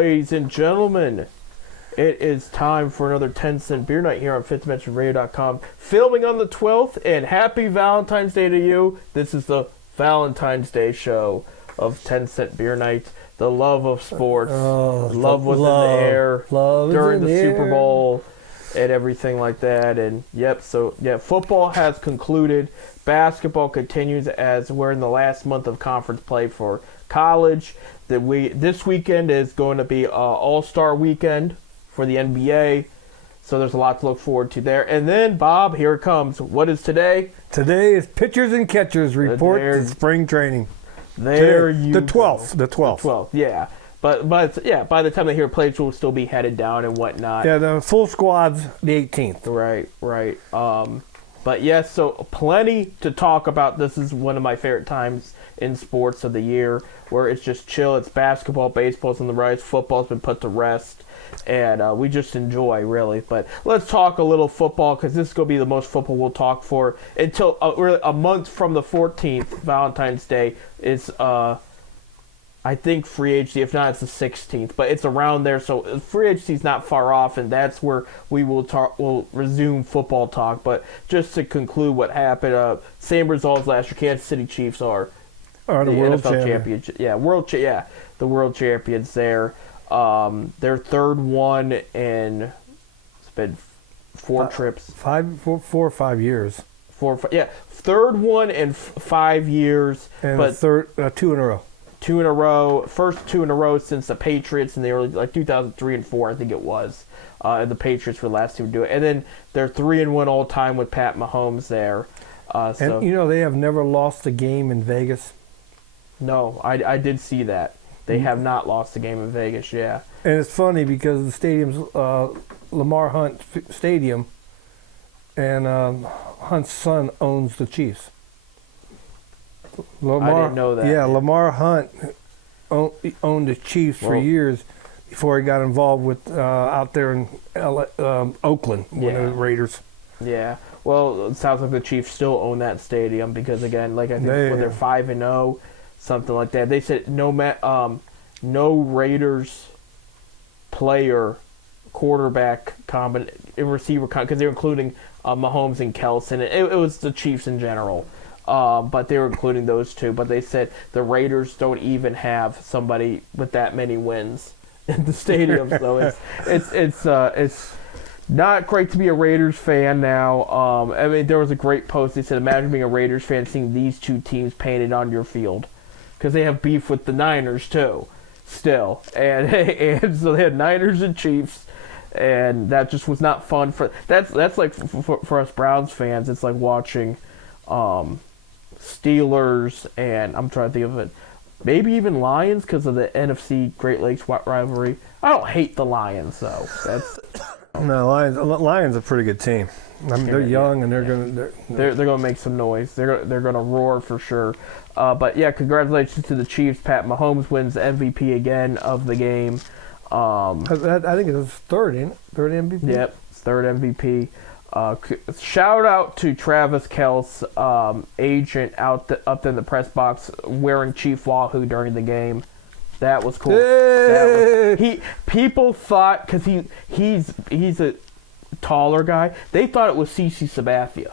Ladies and gentlemen, it is time for another 10-cent beer night here on FifthDimensionRadio.com. Filming on the 12th, and happy Valentine's Day to you. This is the Valentine's Day show of 10-cent beer night. The love of sports. Love was in the air during the Super Bowl and everything like that. And football has concluded. Basketball continues as we're in the last month of conference play for college. This weekend is going to be All-Star weekend for the NBA. So there's a lot to look forward to there. And then, Bob, here it comes. What is today? Today is pitchers and catchers report to spring training. The 12th. The 12th, yeah. But by the time they hear plays, will still be headed down and whatnot. Yeah, the full squad's the 18th. Right. But yes, so plenty to talk about. This is one of my favorite times in sports of the year, where it's just chill. It's basketball, baseball's on the rise, football's been put to rest, and we just enjoy, really. But let's talk a little football, because this is going to be the most football we'll talk for until really a month from the 14th, Valentine's Day, is I think free agency. If not, it's the 16th, but it's around there. So free agency is not far off, and that's where we will resume football talk. But just to conclude what happened, same results last year. Kansas City Chiefs are the world NFL championship. Yeah, the world champions there. Their third one in it's been four trips. 4 or 5 years. Third one in 5 years, and but third 2 in a row. 2 in a row, first 2 in a row since the Patriots in the early 2003 and 4, I think it was. And the Patriots were the last team to do it, and then they're 3-1 all time with Pat Mahomes there. And they have never lost a game in Vegas. No, I did see that. They have not lost a game in Vegas. Yeah. And it's funny because the stadium's Lamar Hunt Stadium, and Hunt's son owns the Chiefs. I didn't know that. Yeah, Lamar Hunt owned the Chiefs for years before he got involved with out there in Oakland with the Raiders. Yeah. Well, it sounds like the Chiefs still own that stadium because, again, I think they're 5-0, something like that. They said no Raiders player, quarterback, receiver, because they're including Mahomes and Kelce. It was the Chiefs in general. But they were including those two. But they said the Raiders don't even have somebody with that many wins in the stadium. So it's not great to be a Raiders fan now. There was a great post. They said, imagine being a Raiders fan seeing these two teams painted on your field, because they have beef with the Niners too, still. And so they had Niners and Chiefs. And that just was not fun that's like for us Browns fans. It's like watching Steelers, and I'm trying to think of it, maybe even Lions, because of the NFC Great Lakes rivalry. I don't hate the Lions though. No, Lions are a pretty good team. They're young, and they're gonna make some noise. They're gonna roar for sure. But yeah, congratulations to the Chiefs. Pat Mahomes wins MVP again of the game. I think it's his third MVP. Yep, third MVP. Shout out to Travis Kelce, agent up in the press box wearing Chief Wahoo during the game. That was cool. People thought, because he's a taller guy, they thought it was CeCe Sabathia,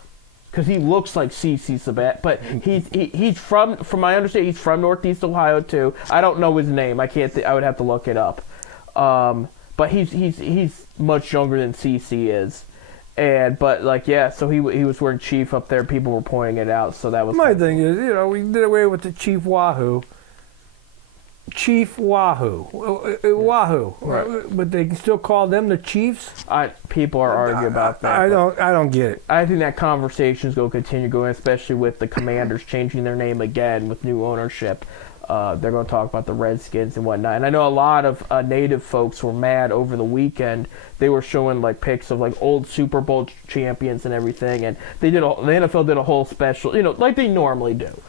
because he looks like CeCe Sabathia. But he's from my understanding, he's from Northeast Ohio too. I don't know his name. I would have to look it up. But he's much younger than CeCe is. So he was wearing Chief up there. People were pointing it out, so that was my thing. Is we did away with the Chief Wahoo. Wahoo, right. But they can still call them the Chiefs. People are arguing about that. I don't get it. I think that conversation's going to continue going, especially with the Commanders changing their name again with new ownership. They're going to talk about the Redskins and whatnot. And I know a lot of native folks were mad over the weekend. They were showing pics of old Super Bowl champions and everything. And the NFL did a whole special, like they normally do.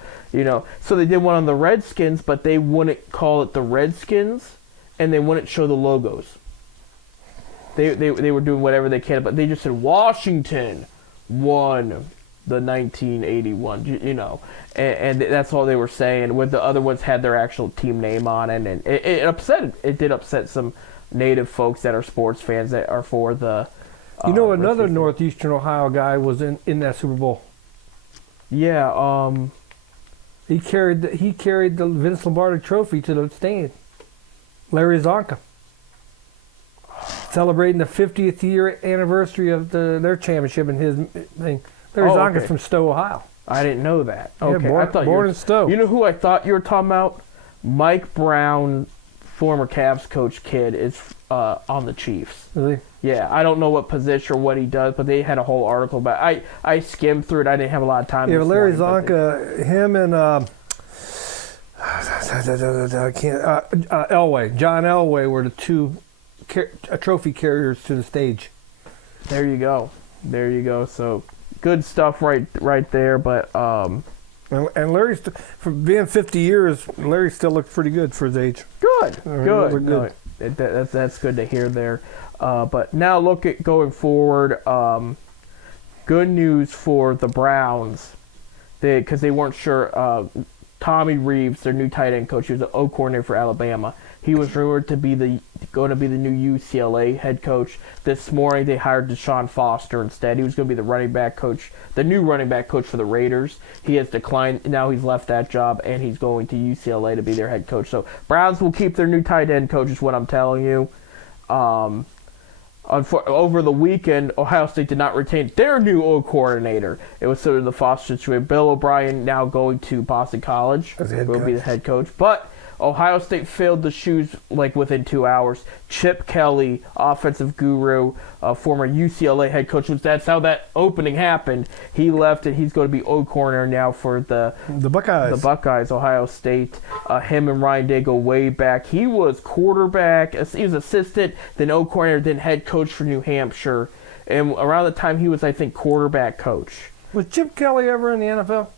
So they did one on the Redskins, but they wouldn't call it the Redskins, and they wouldn't show the logos. They were doing whatever they can, but they just said Washington won the 1981, and that's all they were saying. With the other ones had their actual team name on it, and it did upset some native folks that are sports fans that are for the. Another Northeastern Ohio guy was in that Super Bowl. Yeah. He carried the Vince Lombardi Trophy to the stand. Larry Zonka. Celebrating the 50th year anniversary of their championship and his thing. Larry Zonka's from Stowe, Ohio. I didn't know that. Okay, Yeah, born in Stowe. You know who I thought you were talking about? Mike Brown, former Cavs coach kid, is on the Chiefs. Really? Yeah, I don't know what position or what he does, but they had a whole article about it. I skimmed through it. I didn't have a lot of time. Yeah, Larry Zonka, him and I can't. Elway, John Elway were the two trophy carriers to the stage. There you go. So good stuff right there. But and Larry's for being 50 years, Larry still looks pretty good for his age. Good. No, that's good to hear there. But now look at going forward. Good news for the Browns, because they weren't sure. Tommy Reeves, their new tight end coach, he was the O coordinator for Alabama. He was rumored to be going to be the new UCLA head coach. This morning they hired Deshaun Foster instead. He was going to be the new running back coach for the Raiders. He has declined. Now he's left that job, and he's going to UCLA to be their head coach. So Browns will keep their new tight end coach, is what I'm telling you. Over the weekend, Ohio State did not retain their new O coordinator. It was sort of the Foster situation. Bill O'Brien now going to Boston College. Will be the head coach. But Ohio State filled the shoes within 2 hours. Chip Kelly, offensive guru, former UCLA head coach. That's how that opening happened. He left, and he's going to be O coordinator now for the Buckeyes. The Buckeyes, Ohio State. Him and Ryan Day go way back. He was quarterback. He was assistant, then O coordinator, then head coach for New Hampshire. And around the time he was, I think, quarterback coach. Was Chip Kelly ever in the NFL?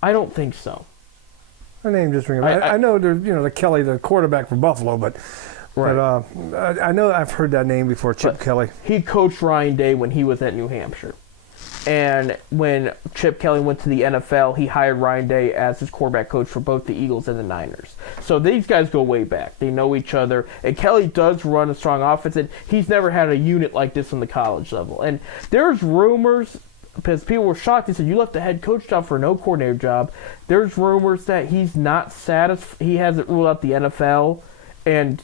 I don't think so. Her name just rings. I know there's the Kelly, the quarterback for Buffalo, but right. I know I've heard that name before. Chip Kelly. He coached Ryan Day when he was at New Hampshire, and when Chip Kelly went to the NFL, he hired Ryan Day as his quarterback coach for both the Eagles and the Niners. So these guys go way back. They know each other, and Kelly does run a strong offense, and he's never had a unit like this on the college level. And there's rumors, because people were shocked. They said, you left the head coach job for an O coordinator job. There's rumors that he's not satisfied. He hasn't ruled out the NFL and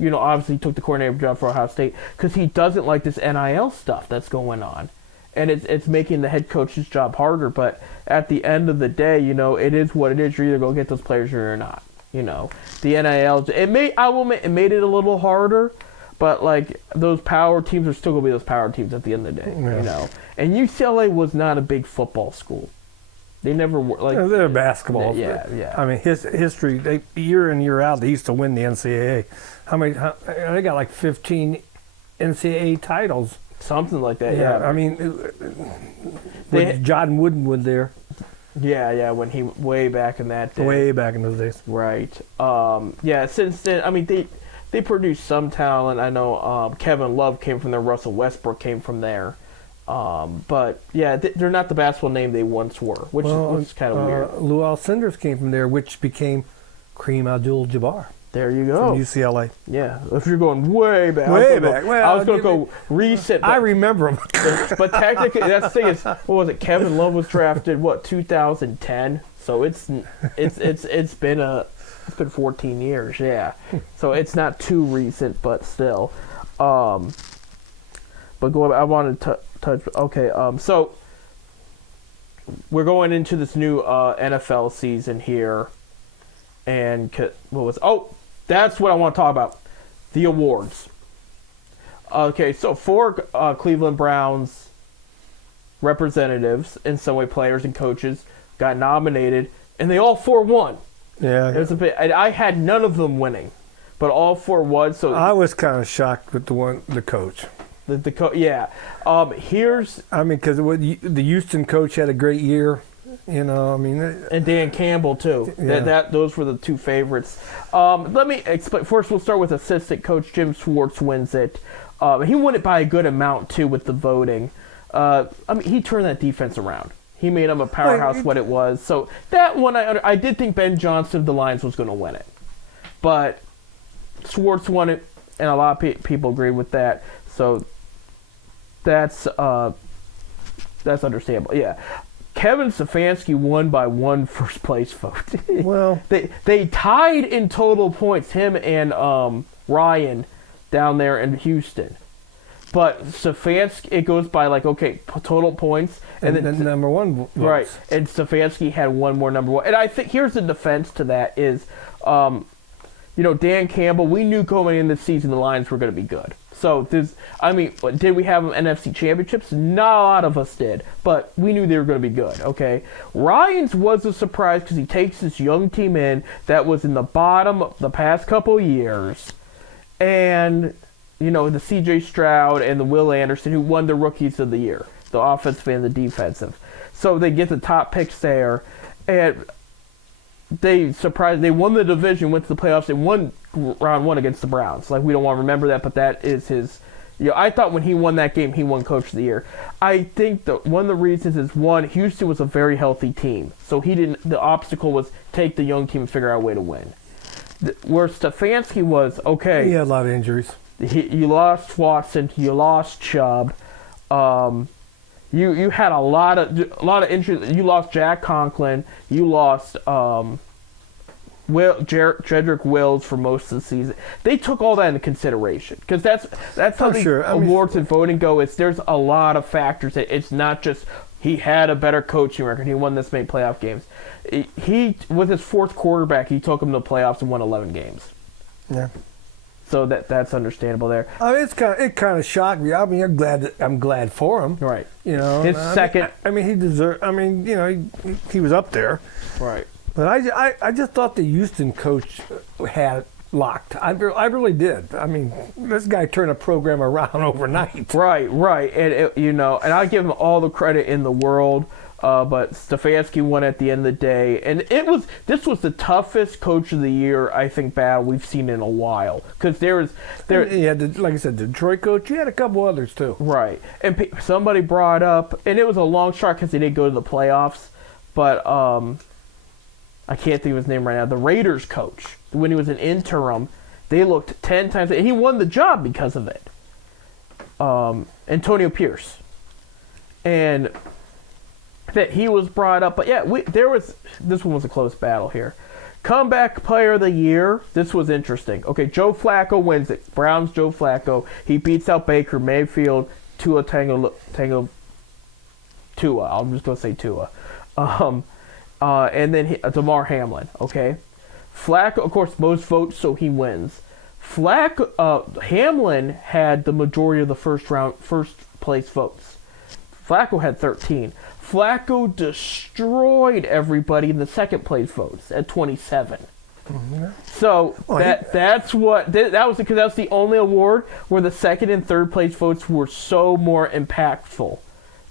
obviously took the coordinator job for Ohio State because he doesn't like this NIL stuff that's going on. And it's making the head coach's job harder. But at the end of the day, it is what it is. You're either going to get those players or you're not. The NIL, it made it a little harder. But those power teams are still going to be those power teams at the end of the day, yeah. And UCLA was not a big football school. They never were they're basketball. Yeah. I mean, history. Year in year out, they used to win the NCAA. They got 15 NCAA titles. Something like that. Yeah. I mean, John Wooden was there. Yeah. When he way back in that day. Way back in those days. Right. Since then, they produced some talent. I know Kevin Love came from there. Russell Westbrook came from there. But, yeah, they're not the basketball name they once were, which is kind of weird. Lou Alcindor came from there, which became Kareem Abdul-Jabbar. There you go. From UCLA. Yeah. If you're going way back. Way back. I was going to go recent. I remember him. But technically, that's the thing is, what was it? Kevin Love was drafted, 2010? So it's been 14 years, yeah. So it's not too recent, but still. But I wanted to touch. Okay, so we're going into this new NFL season here, and that's what I want to talk about, the awards. Okay, so 4 Cleveland Browns representatives and some way players and coaches got nominated, and they all 4 won. Yeah. It was a bit. I had none of them winning, but all 4 won. So I was kind of shocked with the coach. Yeah. Because the Houston coach had a great year. And Dan Campbell too. Yeah. Those were the 2 favorites. Let me explain. First, we'll start with assistant coach Jim Schwartz wins it. He won it by a good amount too with the voting. he turned that defense around. He made them a powerhouse what it was. So that one, I did think Ben Johnson of the Lions was going to win it. But Schwartz won it, and a lot of people agreed with that. So that's understandable. Yeah. Kevin Stefanski won by one first place vote. Well, they tied in total points, him and Ryan down there in Houston. But Stefanski, it goes by total points, and then number one votes. Right, and Stefanski had one more number one. And I think here's the defense to that is, Dan Campbell. We knew going into the season the Lions were going to be good. So did we have them NFC championships? Not a lot of us did, but we knew they were going to be good. Okay, Ryan's was a surprise because he takes this young team in that was in the bottom the past couple years, and the C.J. Stroud and the Will Anderson who won the Rookies of the Year, the offensive and the defensive. So they get the top picks there, and they won the division, went to the playoffs, and won round one against the Browns. We don't want to remember that, but that is his. I thought when he won that game, he won Coach of the Year. I think that one of the reasons is Houston was a very healthy team, so he didn't. The obstacle was take the young team and figure out a way to win. Where Stefanski was okay. He had a lot of injuries. You lost Watson, you lost Chubb, you had a lot of injuries. You lost Jack Conklin, you lost Jedrick Wills for most of the season. They took all that into consideration because that's how the awards and voting go. There's a lot of factors. It's not just he had a better coaching record, he won this many playoff games. He with his fourth quarterback, he took him to the playoffs and won 11 games. Yeah. So that's understandable there. It kind of shocked me. I mean, I'm glad for him. Right. His second. He deserved. He was up there. Right. But I just thought the Houston coach had it locked. I really did. I mean, this guy turned a program around overnight. Right. And and I give him all the credit in the world. But Stefanski won at the end of the day, and this was the toughest Coach of the Year I think battle we've seen in a while because like I said, the Detroit coach. You had a couple others too, right? And somebody brought up, and it was a long shot because they didn't go to the playoffs, but I can't think of his name right now. The Raiders coach, when he was an interim, they looked 10 times, and he won the job because of it. Antonio Pierce, and that he was brought up, but this one was a close battle here. Comeback Player of the Year, this was interesting. Okay, Joe Flacco wins it. Browns Joe Flacco. He beats out Baker Mayfield, Tua. I'm just gonna say Tua. And then Damar Hamlin. Okay, Flacco, of course, most votes, so he wins. Hamlin had the majority of the first place votes. Flacco had 13. Flacco destroyed everybody in the second place votes at 27. Mm-hmm. So that was because that was the only award where the second and third place votes were so more impactful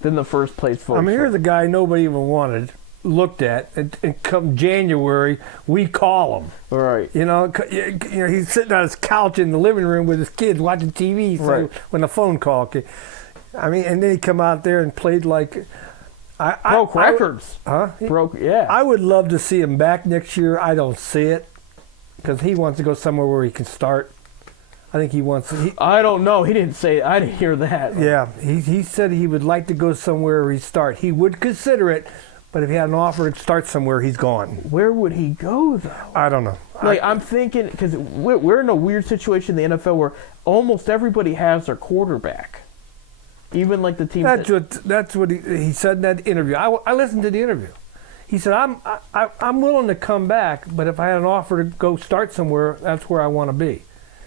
than the first place votes. I mean, here's a guy nobody even looked at, and come January we call him. Right. He's sitting on his couch in the living room with his kids watching TV. So right. When the phone call came, and then he come out there and played like. Broke records. Yeah. I would love to see him back next year. I don't see it because he wants to go somewhere where he can start. I think he wants. I don't know. He didn't say. I didn't hear that. Yeah, he said he would like to go somewhere where he start. He would consider it, but if he had an offer to start somewhere, he's gone. Where would he go though? I don't know. I'm thinking because we're in a weird situation in the NFL where almost everybody has their quarterback. Even like the team. That's what he said in that interview. I listened to the interview. He said, "I'm willing to come back, but if I had an offer to go start somewhere, that's where I want to be."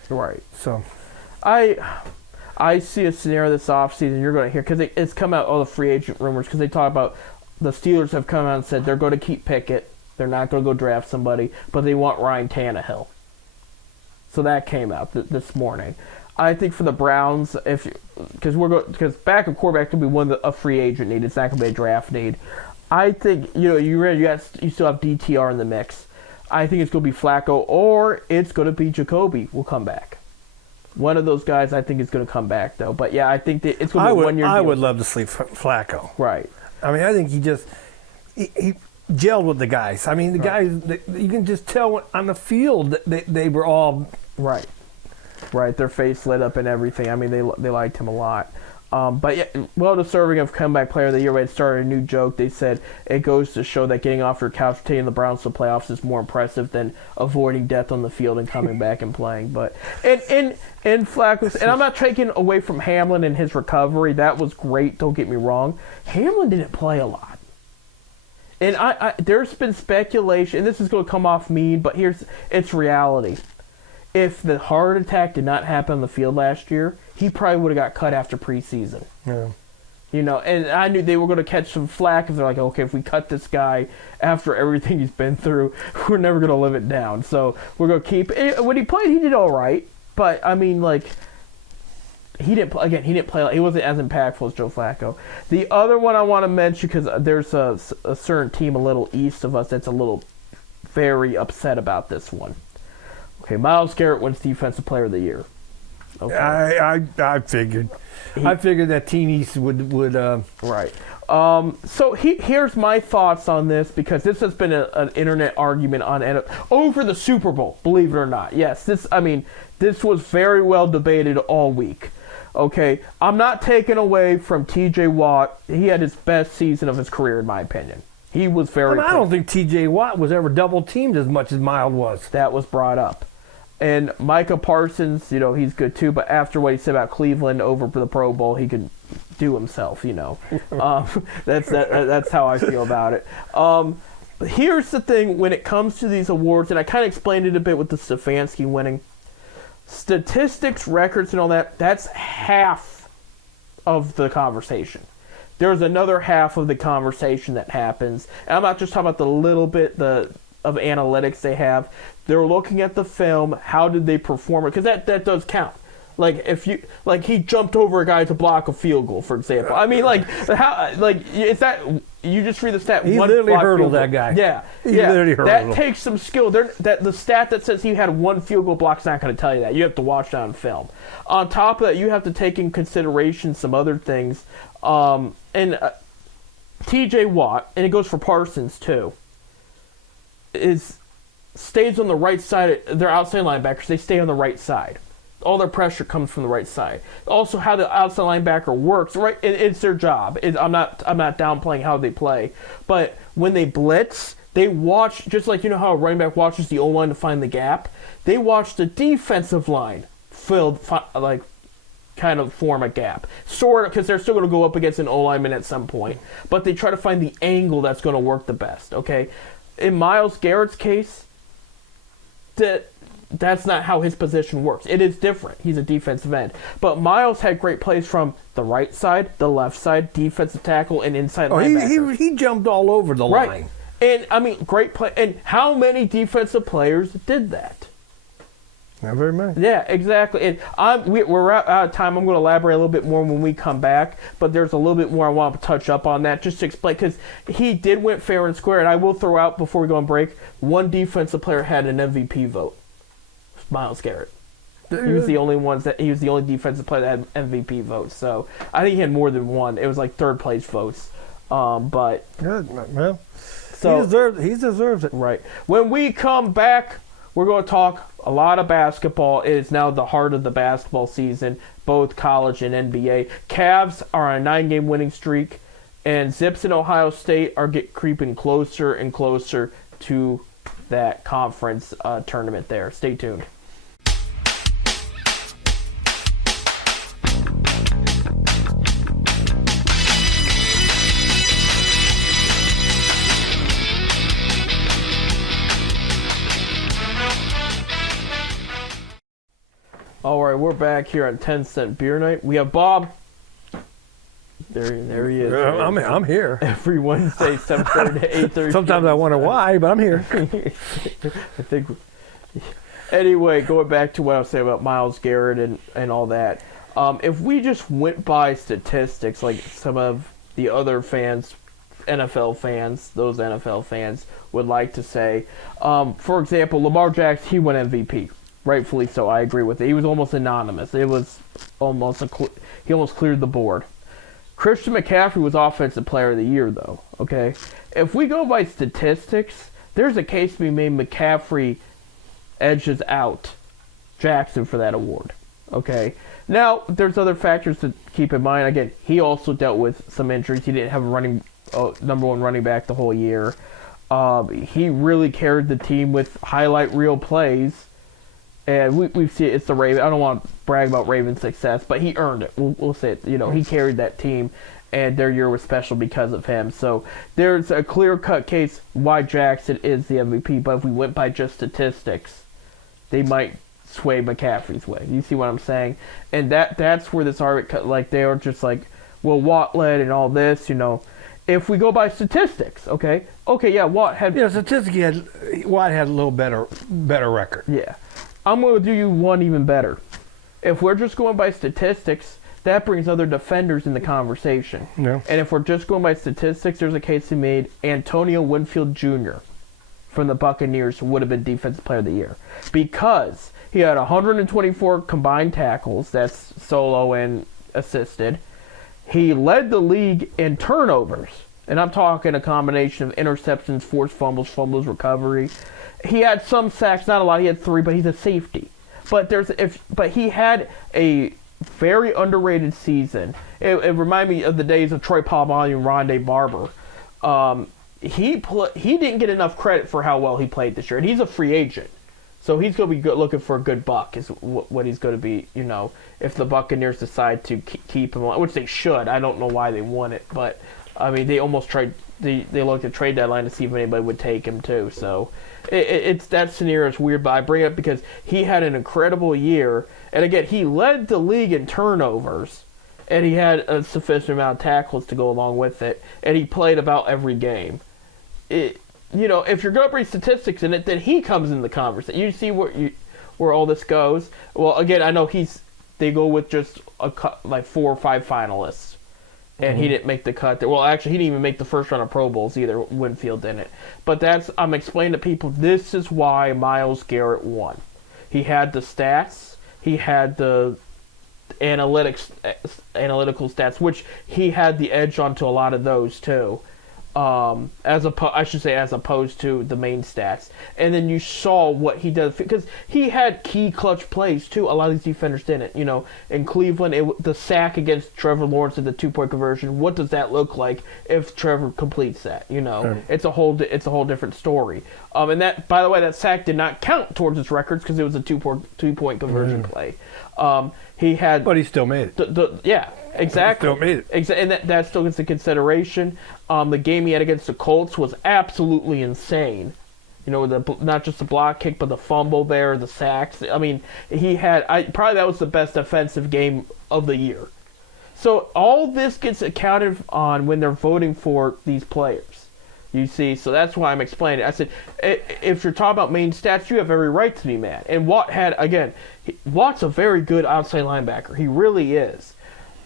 Right. So, I see a scenario this offseason you're going to hear because it's come out all the free agent rumors because they talk about the Steelers have come out and said they're going to keep Pickett, they're not going to go draft somebody, but they want Ryan Tannehill. So that came out this morning. I think for the Browns, because backup quarterback could be a free agent need. It's not going to be a draft need. I think you still have DTR in the mix. I think it's going to be Flacco or it's going to be Jacoby will come back. One of those guys I think is going to come back, though. But, yeah, I think that it's going to be a 1 year deal. I would love to see Flacco. Right. I mean, I think he gelled with the guys. I mean, the guys, you can just tell on the field that they were all... Right. Right. Their face lit up and everything. I mean, they liked him a lot. But, yeah, well-deserving of Comeback Player of the Year. They started a new joke. They said it goes to show that getting off your couch, taking the Browns to the playoffs is more impressive than avoiding death on the field and coming back and playing. But and Flacco, and I'm not taking away from Hamlin and his recovery. That was great. Don't get me wrong. Hamlin didn't play a lot. And I there's been speculation, and this is going to come off mean, but it's reality. If the heart attack did not happen on the field last year, he probably would have got cut after preseason. Yeah. You know, and I knew they were going to catch some flack if they're like, okay, if we cut this guy after everything he's been through, we're never going to live it down. So we're going to keep... When he played, he did all right. But, I mean, like, he didn't play... He wasn't as impactful as Joe Flacco. The other one I want to mention, because there's a certain team a little east of us that's a little very upset about this one. Okay, Myles Garrett wins Defensive Player of the Year. Okay. I figured. I figured that Team East would right. So here's my thoughts on this, because this has been an internet argument over the Super Bowl. Believe it or not, yes. This was very well debated all week. Okay, I'm not taking away from T.J. Watt. He had his best season of his career, in my opinion. He was very. I don't think T.J. Watt was ever double teamed as much as Miles was. That was brought up. And Micah Parsons, you know, he's good too, but after what he said about Cleveland over the Pro Bowl, he could do himself, you know. That's how I feel about it. But here's the thing when it comes to these awards, and I kind of explained it a bit with the Stefanski winning. Statistics, records, and all that, that's half of the conversation. There's another half of the conversation that happens. And I'm not just talking about the little bit of analytics they have. They're looking at the film. How did they perform it? Because that does count. Like he jumped over a guy to block a field goal, for example. I mean, is that you just read the stat? He literally hurdled that guy. Yeah, literally hurdled him. That takes some skill. That the stat that says he had one field goal block's not going to tell you that. You have to watch that on film. On top of that, you have to take in consideration some other things. T.J. Watt, and it goes for Parsons too, stays on the right side. Their outside linebackers, they stay on the right side. All their pressure comes from the right side. Also, how the outside linebacker works, right? It's their job. I'm not downplaying how they play, but when they blitz, they watch, just like you know how a running back watches the O-line to find the gap. They watch the defensive line kind of form a gap, sort of, because they're still going to go up against an O-lineman at some point. But they try to find the angle that's going to work the best. Okay, in Myles Garrett's case, that's not how his position works. It is different. He's a defensive end. But Myles had great plays from the right side, the left side, defensive tackle, and inside linebacker. He jumped all over the line. And, I mean, great play. And how many defensive players did that? Not very many. Yeah, exactly. And we're out of time. I'm going to elaborate a little bit more when we come back. But there's a little bit more I want to touch up on that just to explain. Because he did win fair and square. And I will throw out, before we go on break, one defensive player had an MVP vote. Myles Garrett. He was the only defensive player that had MVP votes. So I think he had more than one. It was like third place votes. But well, so he deserves it. Right. When we come back, we're going to talk a lot of basketball. It is now the heart of the basketball season, both college and NBA. Cavs are on a 9-game winning streak, and Zips and Ohio State are creeping closer and closer to that conference tournament there. Stay tuned. All right, we're back here on 10 Cent Beer Night. We have Bob. There he is. I'm here. Every Wednesday, 7:30 to 8:30. Sometimes I wonder why, but I'm here. I think. Anyway, going back to what I was saying about Myles Garrett and all that. If we just went by statistics, like some of the other fans, those NFL fans would like to say, for example, Lamar Jackson, he won MVP. rightfully so. I agree with it. He was almost anonymous. It was almost he almost cleared the board. Christian McCaffrey was Offensive Player of the Year, though. Okay, if we go by statistics, there's a case to be made. McCaffrey edges out Jackson for that award. Okay. Now, there's other factors to keep in mind. Again, he also dealt with some injuries. He didn't have a number one running back the whole year. He really carried the team with highlight reel plays. And we've seen it's the Ravens. I don't want to brag about Ravens' success, but he earned it. We'll say it. He carried that team, and their year was special because of him. So there's a clear-cut case why Jackson is the MVP. But if we went by just statistics, they might sway McCaffrey's way. You see what I'm saying? And that's where this argument, like, they are just like, well, Watt led and all this, If we go by statistics, okay, yeah, Watt had... Yeah, statistically, Watt had a little better record. Yeah. I'm going to do you one even better. If we're just going by statistics, that brings other defenders in the conversation. Yeah. And if we're just going by statistics, there's a case to be made. Antonio Winfield Jr. from the Buccaneers would have been Defensive Player of the Year. Because he had 124 combined tackles, that's solo and assisted. He led the league in turnovers. And I'm talking a combination of interceptions, forced fumbles, recovery. He had some sacks, not a lot. He had 3, but he's a safety. But he had a very underrated season. It reminded me of the days of Troy Polamalu and Rondé Barber. He didn't get enough credit for how well he played this year, and he's a free agent. So he's going to be looking for a good buck is what he's going to be, if the Buccaneers decide to keep him on, which they should. I don't know why they want it, but, I mean, they almost tried, they looked at trade deadline to see if anybody would take him too. So it's that scenario is weird, but I bring it up because he had an incredible year. And again, he led the league in turnovers, and he had a sufficient amount of tackles to go along with it, and he played about every game. If you're going to bring statistics in it, then he comes in the conversation. You see where all this goes. Well, again, I know they go with just like 4 or 5 finalists, and he didn't make the cut. Well, actually, he didn't even make the first round of Pro Bowls either. Winfield didn't. But I'm explaining to people, this is why Myles Garrett won. He had the stats. He had the analytical stats, which he had the edge onto a lot of those too. As opposed to the main stats. And then you saw what he does, because he had key clutch plays too. A lot of these defenders didn't. In Cleveland, the sack against Trevor Lawrence in the 2-point conversion. What does that look like if Trevor completes that? Right. It's a whole different story. And that, by the way, that sack did not count towards his records because it was a 2-point conversion play. But he still made it. Yeah, exactly. He still made it. And that still gets into consideration. The game he had against the Colts was absolutely insane. Not just the block kick, but the fumble there, the sacks. I mean, probably that was the best defensive game of the year. So all this gets accounted on when they're voting for these players. You see, so that's why I'm explaining it. I said, if you're talking about main stats, you have every right to be mad. And Watt's a very good outside linebacker. He really is.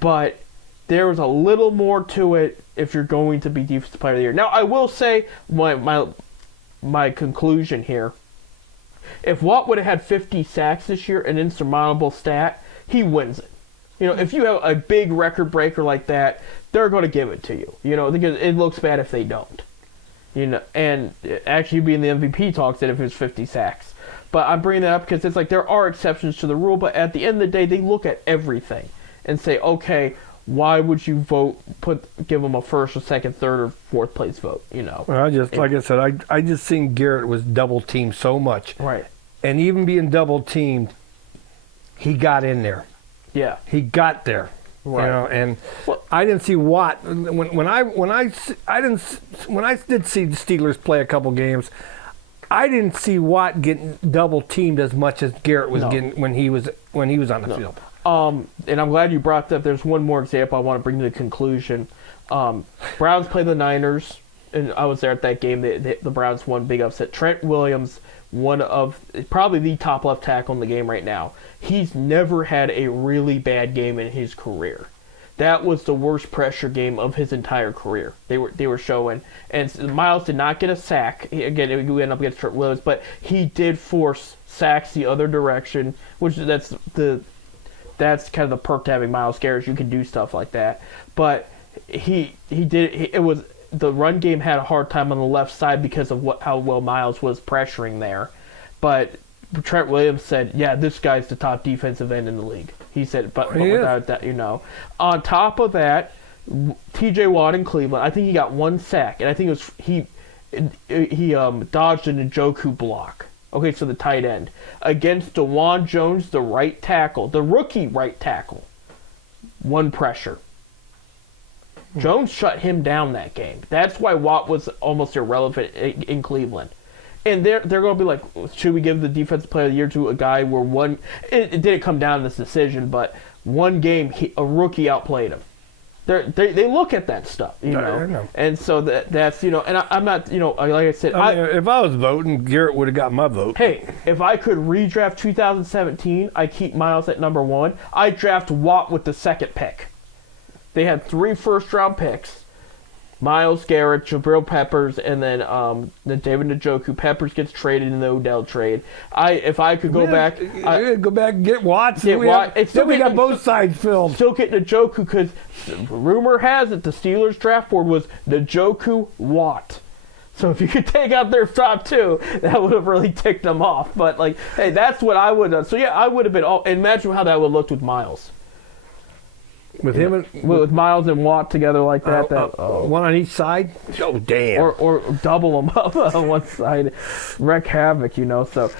But there was a little more to it if you're going to be Defensive Player of the Year. Now, I will say my conclusion here. If Watt would have had 50 sacks this year, an insurmountable stat, he wins it. If you have a big record breaker like that, they're going to give it to you. Because it looks bad if they don't. And actually being the MVP talks if it was 50 sacks. But I'm bringing that up because it's like there are exceptions to the rule, but at the end of the day, they look at everything and say, okay, why would you give them a first or second, third, or fourth place vote? Well, like I said, I just seen Garrett was double teamed so much, right? And even being double teamed, he got in there. Yeah, he got there. Right. And I didn't see Watt when I did see the Steelers play a couple games. I didn't see Watt getting double teamed as much as Garrett was getting when he was on the field. And I'm glad you brought that up. There's one more example I want to bring to the conclusion. Browns play the Niners, and I was there at that game. The Browns won, big upset. Trent Williams, one of probably the top left tackle in the game right now. He's never had a really bad game in his career. that was the worst pressure game of his entire career. They were showing, and Miles did not get a sack. Again, he went up against Trent Williams, but he did force sacks the other direction, which that's kind of the perk to having Myles Garrett. You can do stuff like that, but he did. It was the run game had a hard time on the left side because of how well Miles was pressuring there, but Trent Williams said, "Yeah, this guy's the top defensive end in the league." He said, but without that, On top of that, T.J. Watt in Cleveland, I think he got one sack, and I think it was he dodged an Njoku block. Okay, so the tight end against DeJuan Jones, the right tackle, the rookie right tackle, one pressure. Jones shut him down that game. That's why Watt was almost irrelevant in Cleveland. And they're going to be like, should we give the defensive player of the year to a guy where it didn't come down to this decision, but one game a rookie outplayed him. They look at that stuff, I know. And so that's and I'm not, like I said, if I was voting, Garrett would have got my vote. Hey, if I could redraft 2017, I keep Miles at number 1. I draft Watt with the second pick. They had 3 first-round picks. Myles Garrett, Jabril Peppers, and then David Njoku. Peppers gets traded in the Odell trade. If I could go back, go back and get Watts. Get Watt. Then we got both sides filled. Still get Njoku because rumor has it the Steelers draft board was Njoku Watt. So if you could take out their top 2, that would have really ticked them off. But hey, that's what I would have. So yeah, I would have been. Imagine how that would have looked with Miles. With him and with Miles and Watt together like that, one on each side. Oh damn! Or double them up on one side, wreak havoc. So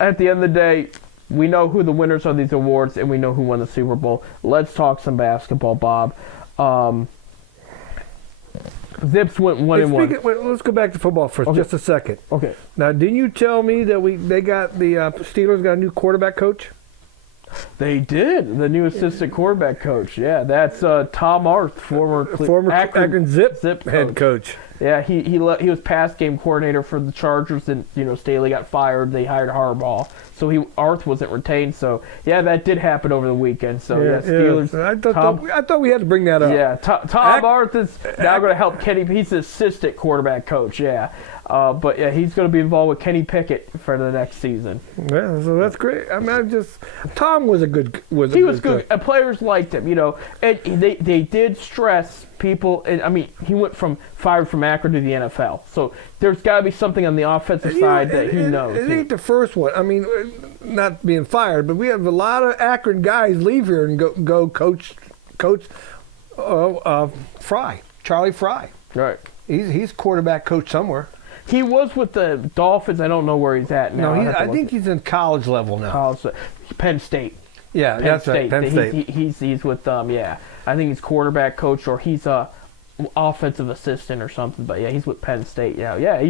at the end of the day, we know who the winners of these awards, and we know who won the Super Bowl. Let's talk some basketball, Bob. Zips went 1-1. Let's go back to football for just a second. Okay. Now, didn't you tell me that the Steelers got a new quarterback coach? They did. The new assistant quarterback coach. Yeah, that's Tom Arth, former Akron Zip head coach. Yeah, he was pass game coordinator for the Chargers, and Staley got fired. They hired Harbaugh, so Arth wasn't retained. So yeah, that did happen over the weekend. So yeah, Steelers. Yeah. I thought we had to bring that up. Yeah, Tom Arth is now going to help Kenny. He's the assistant quarterback coach. Yeah. But yeah, he's going to be involved with Kenny Pickett for the next season. Yeah, so that's great. I mean, Tom was good. He was good. And players liked him, And they did stress people. And I mean, he went fired from Akron to the NFL. So there's got to be something on the offensive side that he knows. It ain't the first one. I mean, not being fired, but we have a lot of Akron guys leave here and go coach Fry, Charlie Fry. Right. He's quarterback coach somewhere. He was with the Dolphins. I don't know where he's at now. No, I think he's in college level now. Penn State. Yeah, that's right. Penn State. He's with them. Yeah, I think he's quarterback coach or he's a offensive assistant or something. But yeah, he's with Penn State. Yeah,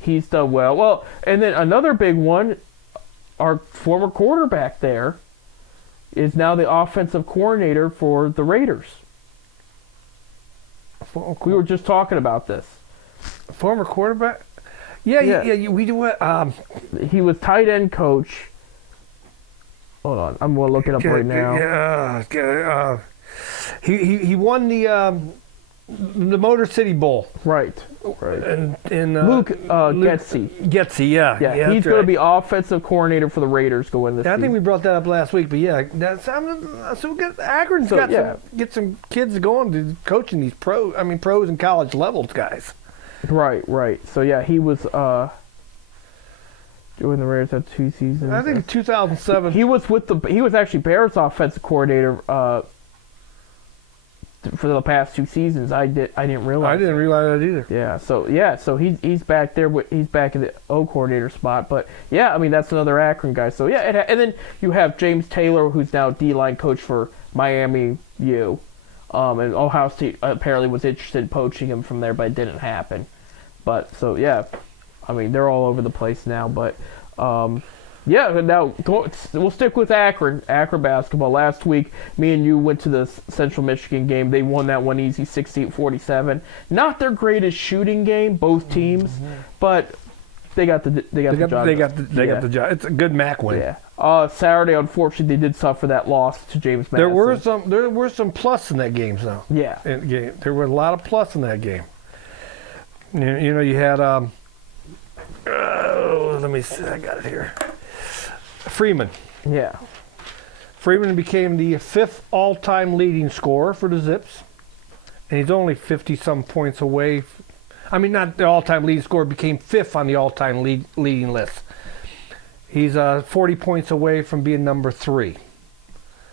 he's done well. Well, and then another big one, our former quarterback there, is now the offensive coordinator for the Raiders. We were just talking about this. Former quarterback. Yeah. We do what? He was tight end coach. Hold on, I'm going to look it up right now. Yeah, he won the Motor City Bowl. Right. And Luke Getsy. Getsy, yeah. He's going to be offensive coordinator for the Raiders going this season. I think we brought that up last week, but yeah, so we got Akron's get some kids going to coaching these pros and college level guys. Right. So yeah, he was doing the Raiders had 2 seasons. I think 2007. He was actually Bears offensive coordinator for the past 2 seasons. I didn't realize. I didn't realize that either. Yeah. So he's back there. He's back in the O coordinator spot. But yeah, I mean that's another Akron guy. So yeah, and then you have James Taylor, who's now D-line coach for Miami U. And Ohio State apparently was interested in poaching him from there, but it didn't happen. But so yeah, I mean they're all over the place now. But now we'll stick with Akron basketball. Last week, me and you went to the Central Michigan game. They won that one easy, 68-47. Not their greatest shooting game, both teams, but they got the job. They got the job. It's a good MAC win. Yeah. Saturday, unfortunately, they did suffer that loss to James Madison. There were some plus in that game, though. Yeah. There were a lot of plus in that game. You know, you had let me see. I got it here. Freeman. Yeah. Freeman became the 5th all-time leading scorer for the Zips, and he's only 50-some points away. I mean, not the all-time leading scorer, became 5th on the all-time leading list. He's 40 points away from being number 3.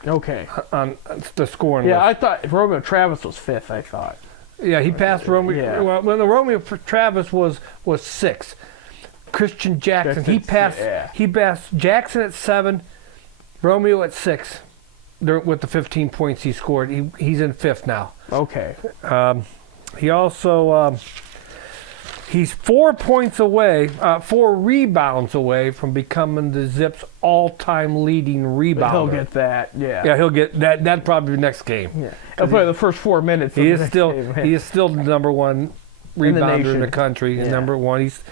Okay. On the scoring list. Yeah, I thought Romeo Travis was 5th, I thought. Yeah, he passed Romeo. Yeah. Well, the Romeo Travis was 6th. Christian Jackson, he passed Jackson at 7, Romeo at 6. With the 15 points he scored, he's in 5th now. Okay. He also he's 4 points away, 4 rebounds away from becoming the Zips' all-time leading rebounder. He'll get that. Yeah. Yeah, he'll get that. That'd probably be the next game. Yeah. He'll play the first 4 minutes. He is still the number 1 rebounder in the country. Yeah. Number 1. He's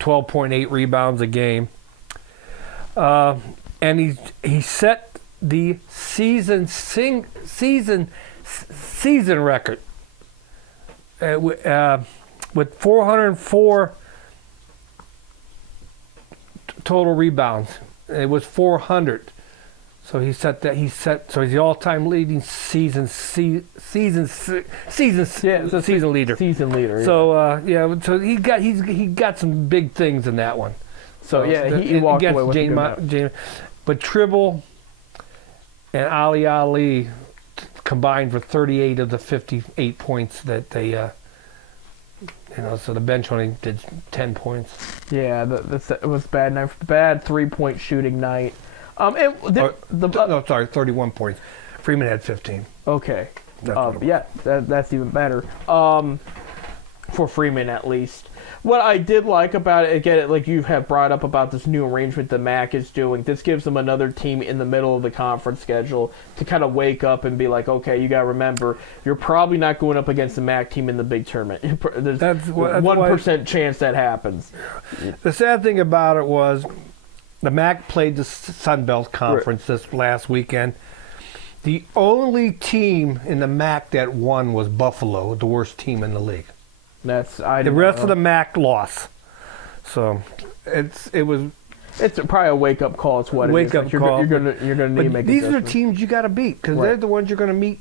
12.8 rebounds a game. And he set the season record with 404 total rebounds. It was 400. So he set that. So he's the all-time leading season leader. Season leader. So so he got some big things in that one. So he walked away with James, but Tribble and Ali combined for 38 of the 58 points that they. So the bench only did 10 points. Yeah, it was bad night. Bad 3-point shooting night. 31 points. Freeman had 15. Okay. That's even better. For Freeman, at least. What I did like about it, again, like you have brought up about this new arrangement the MAC is doing, this gives them another team in the middle of the conference schedule to kind of wake up and be like, okay, you got to remember, you're probably not going up against the MAC team in the big tournament. There's 1% chance that happens. The sad thing about it was the MAC played the Sun Belt Conference this last weekend. The only team in the MAC that won was Buffalo, the worst team in the league. The rest of the MAC lost. So it's probably a wake up call. It's what wake up call. You're gonna need to make. These are the teams you got to beat because they're the ones you're going to meet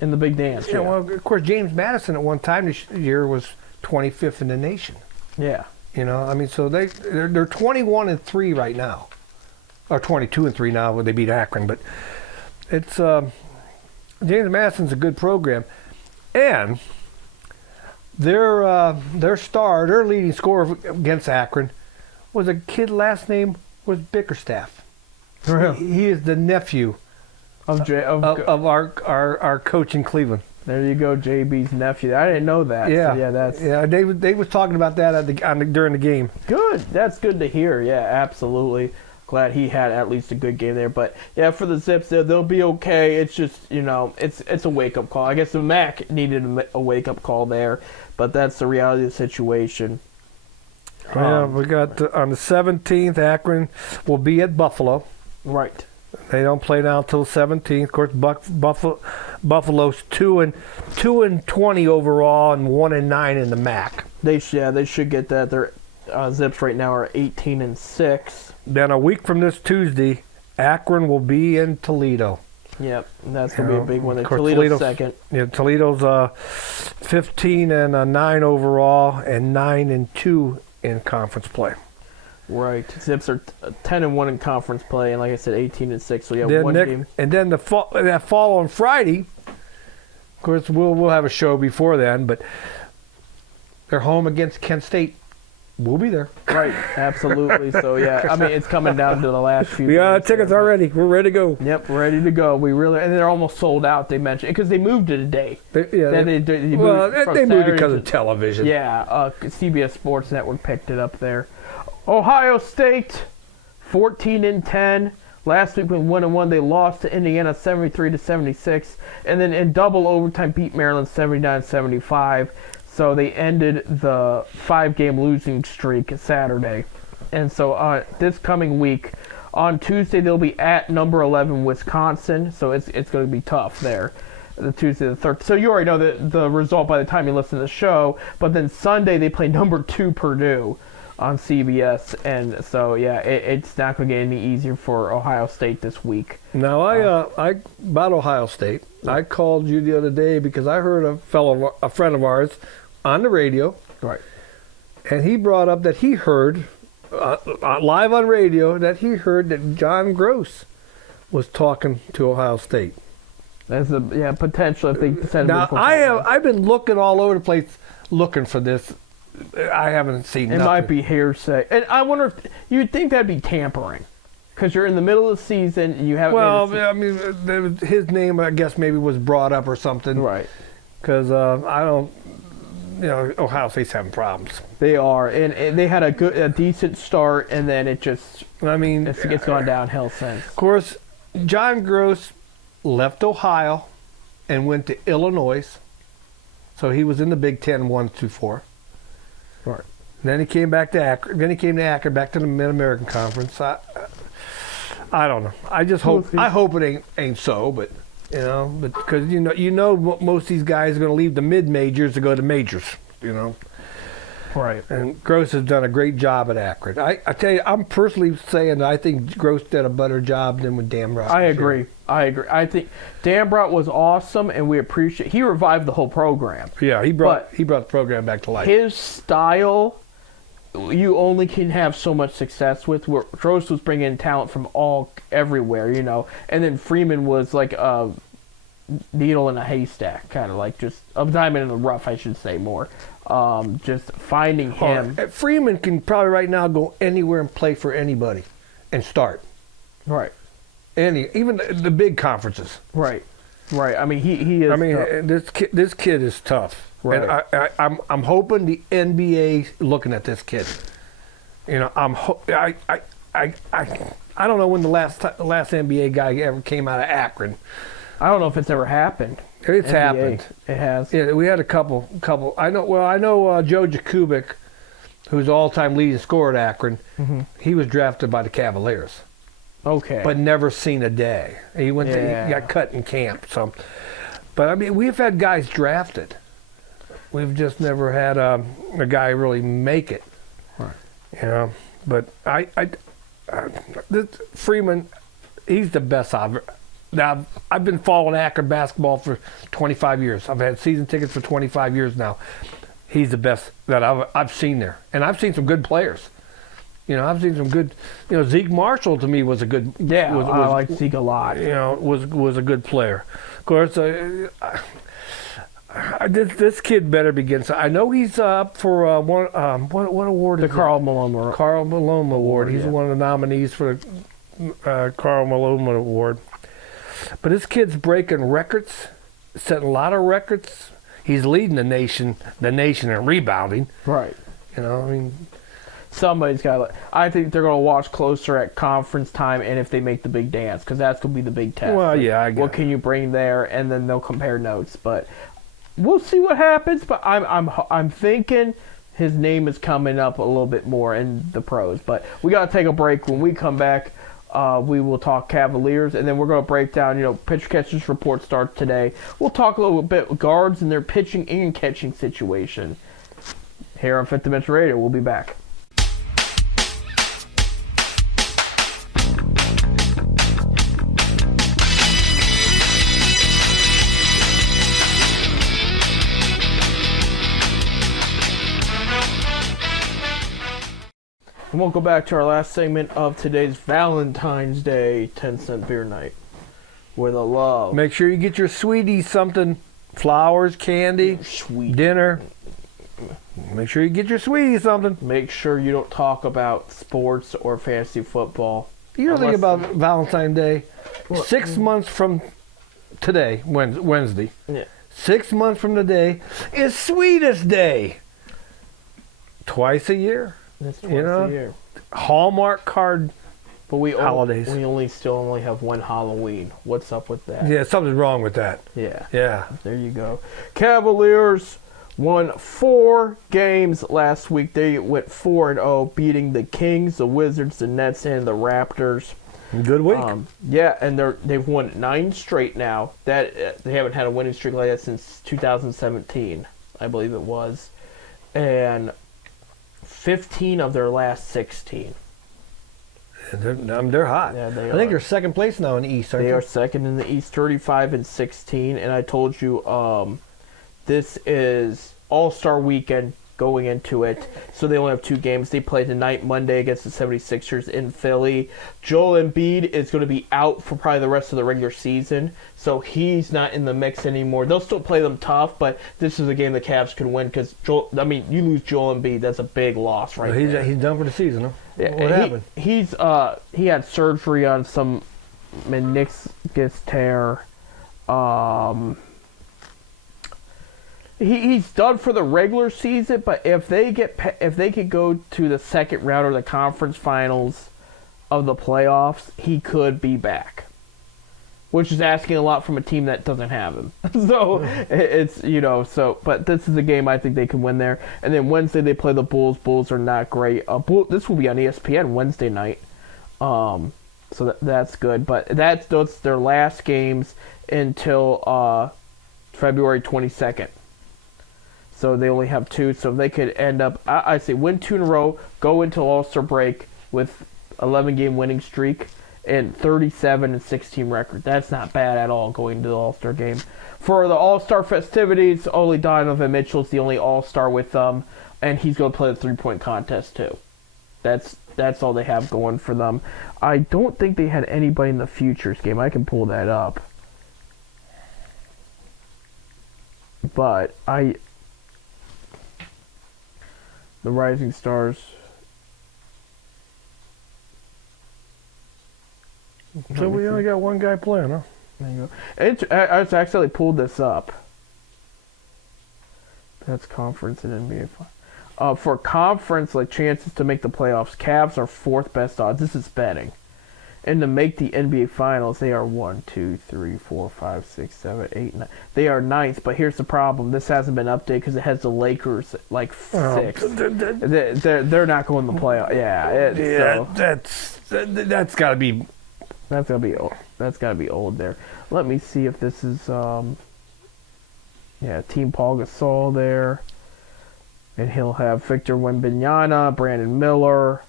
in the big dance. Yeah. Well, of course, James Madison at one time this year was 25th in the nation. Yeah. I mean, so they're 21-3 right now, or 22-3 now when they beat Akron. But it's James Madison's a good program, and their leading scorer against Akron was a kid. Last name was Bickerstaff. Really? He is the nephew of our coach in Cleveland. There you go, JB's nephew. I didn't know that. Yeah, so They was talking about that during the game. Good. That's good to hear. Yeah, absolutely. Glad he had at least a good game there. But yeah, for the Zips, they'll be okay. It's just it's a wake up call. I guess the MAC needed a wake up call there, but that's the reality of the situation. Yeah, we got on the 17th. Akron will be at Buffalo. Right. They don't play now until 17th. Of course, Buffalo's 2-20 overall and 1-9 in the MAC. They should get that. Their Zips right now are 18-6. Then a week from this Tuesday, Akron will be in Toledo. Yep, that's gonna be a big one. Toledo's second. Yeah, Toledo's 15-9 overall and 9-2 in conference play. Right. Zips are 10-1 in conference play, and like I said, 18-6. So yeah, one game. And then that following Friday, of course, we'll have a show before then, but they're home against Kent State. We'll be there. Right. Absolutely. So yeah, I mean, it's coming down to the last few. We got tickets already. We're ready to go. Yep, ready to go. And they're almost sold out. They mentioned because they moved it a day. They moved it because of television. Yeah, CBS Sports Network picked it up there. Ohio State, 14-10. Last week when 1-1, they lost to Indiana 73-76, and then in double overtime beat Maryland 79-75. So they ended the 5-game losing streak Saturday. And so this coming week, on Tuesday, they'll be at number 11 Wisconsin. So it's going to be tough there. The Tuesday the 3rd. So you already know the result by the time you listen to the show. But then Sunday, they play number 2 Purdue on CBS. And so, yeah, it's not going to get any easier for Ohio State this week. Now, I about Ohio State. Yeah. I called you the other day because I heard a friend of ours on the radio. Right. And he brought up that he heard, live on radio, that he heard that John Gross was talking to Ohio State. That's potential if they send now, I've been looking all over the place looking for this. I haven't seen nothing. It might be hearsay. And I wonder if you'd think that'd be tampering. Because you're in the middle of the season and you haven't. Well, I mean, his name, I guess, maybe was brought up or something. Right. Because I don't, Ohio State's having problems. They are. And they had a decent start, and then it just. I mean. It's gone downhill since. Of course, John Gross left Ohio and went to Illinois. So he was in the Big Ten 1 through 4. Right. Then he came back to Akron. Then he came to Akron, back to the Mid-American Conference. I don't know. I just hope. I hope it ain't so, but because most of these guys are going to leave the mid majors to go to majors. Right. And Gross has done a great job at Akron. I tell you, I'm personally saying that I think Gross did a better job than with Dambrot. I agree. I think Dambrot was awesome, and we appreciate. He revived the whole program. Yeah, he brought the program back to life. His style, you only can have so much success with. Where Gross was bringing in talent from everywhere, and then Freeman was like a needle in a haystack, kind of like just a diamond in the rough, I should say more. Just finding him. Freeman can probably right now go anywhere and play for anybody, and start. Right. Even the big conferences. Right. I mean, he is. I mean, this kid is tough. Right. And I'm hoping the NBA looking at this kid. I don't know when the last NBA guy ever came out of Akron. I don't know if it's ever happened. It's NBA. happened. It has. Yeah, we had a couple. I know Joe Jakubik, who's all-time leading scorer at Akron. Mm-hmm. He was drafted by the Cavaliers. Okay. But never seen a day. He went. He got cut in camp. So, but I mean, we've had guys drafted. We've just never had a guy really make it. Right. But this Freeman, he's the best Now, I've been following Akron basketball for 25 years. I've had season tickets for 25 years now. He's the best that I've seen there. And I've seen some good players. I've seen some good. Zeke Marshall to me was a good. Yeah, I like Zeke a lot. Was a good player. Of course, this kid better begin. So I know he's up for what award? The Karl Malone. Karl Malone Award. He's one of the nominees for the Karl Malone Award. But this kid's breaking records, setting a lot of records. He's leading the nation in rebounding. Right. I mean, somebody's got. I think they're going to watch closer at conference time, and if they make the big dance, because that's going to be the big test. Well, yeah, I guess. What can you bring there, and then they'll compare notes. But we'll see what happens. But I'm thinking his name is coming up a little bit more in the pros. But we got to take a break. When we come back, we will talk Cavaliers, and then we're going to break down, pitch catchers report starts today. We'll talk a little bit guards and their pitching and catching situation. Here on Fifth Dimension Radio, we'll be back. And we'll go back to our last segment of today's Valentine's Day 10-cent beer night with a love. Make sure you get your sweeties something, flowers, candy, dinner. Make sure you get your sweeties something. Make sure you don't talk about sports or fantasy football. You don't think about Valentine's Day. What? 6 months from today, Wednesday. Yeah. 6 months from today is Sweetest Day. Twice a year. That's twice a year. Hallmark card holidays. We still only have one Halloween. What's up with that? Yeah, something's wrong with that. Yeah. Yeah. There you go. Cavaliers won 4 games last week. They went 4-0, beating the Kings, the Wizards, the Nets, and the Raptors. Good week. Yeah, and they've won 9 straight now. That they haven't had a winning streak like that since 2017, I believe it was, and 15 of their last 16. They're hot. Yeah, they I think they're second place now in the East, aren't they? They are second in the East, 35-16, and I told you this is All-Star Weekend going into it, so they only have 2 games. They play tonight, Monday, against the 76ers in Philly. Joel Embiid is going to be out for probably the rest of the regular season, so he's not in the mix anymore. They'll still play them tough, but this is a game the Cavs can win because, you lose Joel Embiid, that's a big loss there. He's done for the season, huh? Yeah, what happened? He had surgery on some meniscus tear. He's done for the regular season, but if they could go to the second round of the conference finals of the playoffs, he could be back, which is asking a lot from a team that doesn't have him. So it's but this is a game I think they can win there. And then Wednesday they play the Bulls. Bulls are not great. This will be on ESPN Wednesday night, so that's good. But that's their last games until February 22nd. So they only have 2, so they could end up, I say, win 2 in a row, go into All-Star break with 11-game winning streak, and 37-16 record. That's not bad at all going into the All-Star game. For the All-Star festivities, only Donovan Mitchell's the only All-Star with them, and he's going to play the 3-point contest too. That's all they have going for them. I don't think they had anybody in the Futures game. I can pull that up. But the Rising Stars. So we only got 1 guy playing, huh? There you go. I just actually pulled this up. That's conference and NBA. For conference, chances to make the playoffs, Cavs are 4th best odds. This is betting. And to make the NBA Finals, they are 1, 2, 3, 4, 5, 6, 7, 8, 9. They are 9th, but here's the problem. This hasn't been updated because it has the Lakers 6th. They're not going to the playoffs. That's got to be. That's gotta be old there. Let me see if this is Team Paul Gasol there, and he'll have Victor Wembanyama, Brandon Miller.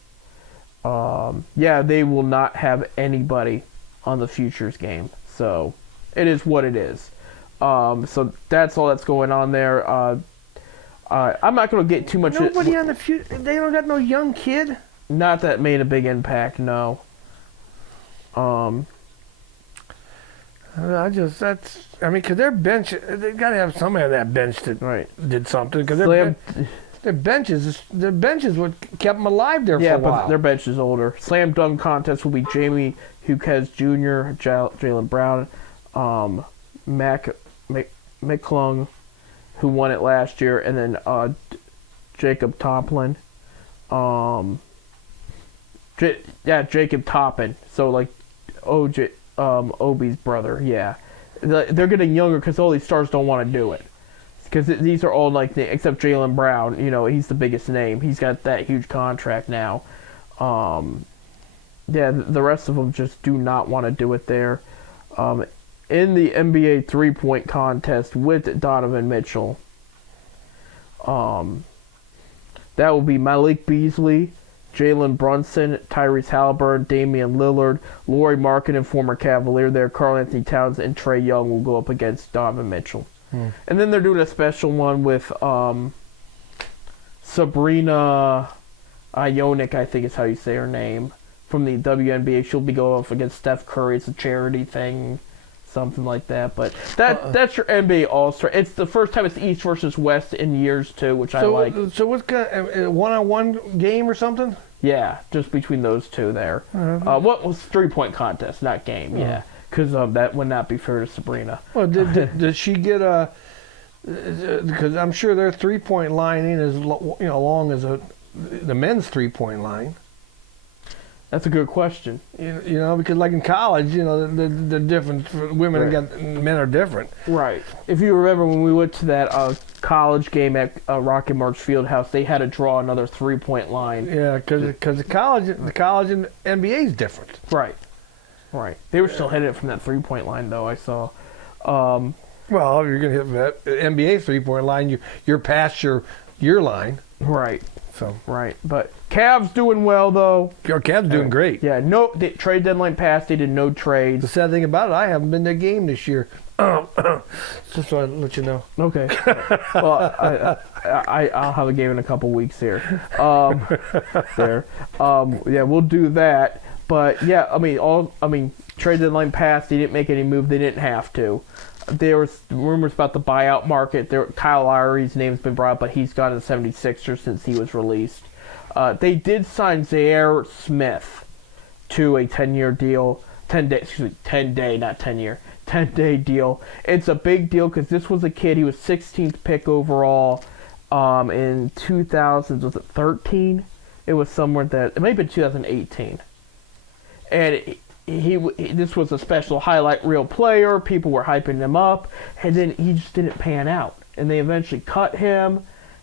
They will not have anybody on the Futures game, so it is what it is. So that's all that's going on there. I'm not going to get too much. Nobody on the Future. They don't got no young kid. Not that made a big impact, no. Because their bench, they got to have somebody on that bench that did something. Because their bench is what kept them alive there for a while. Yeah, but their bench is older. Slam dunk contest will be Jamie Huquez Jr., Jaylen Brown, McClung, who won it last year, and then Jacob Toppin. Jacob Toppin. So Obi's brother. Yeah, they're getting younger because all these stars don't want to do it. Because these are all except Jaylen Brown. He's the biggest name. He's got that huge contract now. The rest of them just do not want to do it there. In the NBA 3-point contest with Donovan Mitchell, that will be Malik Beasley, Jalen Brunson, Tyrese Halliburton, Damian Lillard, Lauri Markkanen, former Cavalier there, Karl Anthony Towns, and Trae Young will go up against Donovan Mitchell. And then they're doing a special one with Sabrina Ionik, I think is how you say her name, from the WNBA. She'll be going up against Steph Curry. It's a charity thing, something like that. But that's your NBA All-Star. It's the first time it's East versus West in years, too, which I like. So what's kind of, one-on-one game or something? Yeah, just between those two there. What was 3-point contest, not game, yeah. Because that would not be fair to Sabrina. Well, does she get a... Because I'm sure their 3-point line ain't as long as the men's 3-point line. That's a good question. You know, because like in college, you know, the difference. Women and men are different. Right. If you remember when we went to that college game at Rocket March Fieldhouse, they had to draw another 3-point line. Yeah, because the college and NBA is different. Right. Right. They were still hitting it from that 3-point line, though. I saw. Well, if you're going to hit that NBA 3-point line, you're past your line. Right. So. Right. But Cavs doing well, though. Your Cavs doing great. Yeah. Trade deadline passed. They did no trades. The sad thing about it, I haven't been to a game this year. Just so I let you know. Okay. Well, I'll have a game in a couple weeks here. There. Yeah, we'll do that. But yeah, I mean, trade deadline passed. They didn't make any move. They didn't have to. There was rumors about the buyout market. Kyle Lowry's name's been brought up, but he's gone to the 76ers since he was released. They did sign Zaire Smith to a 10-year deal. 10-day, not 10-year. 10-day deal. It's a big deal because this was a kid. He was 16th pick overall in 2013. It was somewhere that it might have been 2018. And this was a special highlight reel player. People were hyping him up, and then he just didn't pan out. And they eventually cut him,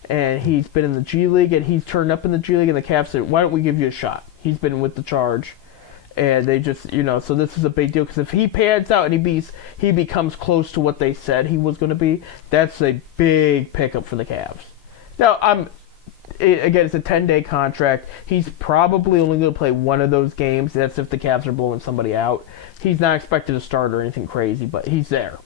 and he's been in the G League, and he's turned up in the G League, and the Cavs said, "Why don't we give you a shot?" He's been with the Charge, and they just, so this is a big deal because if he pans out and he becomes close to what they said he was going to be, that's a big pickup for the Cavs. Now, again, it's a 10-day contract. He's probably only going to play one of those games. That's if the Cavs are blowing somebody out. He's not expected to start or anything crazy, but he's there.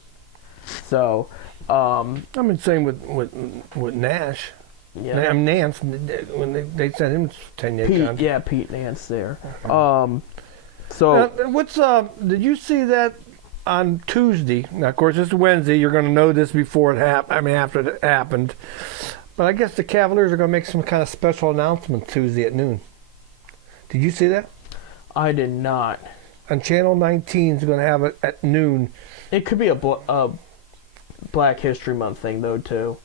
So, same with Nash. Yeah. Nance, when they sent him 10-day contract. Yeah, Pete Nance there. So did you see that on Tuesday? Now, of course, it's Wednesday. You're going to know this before it after it happened. But I guess the Cavaliers are going to make some kind of special announcement Tuesday at noon. Did you see that? I did not. On Channel 19 is going to have it at noon. It could be a Black History Month thing, though, too.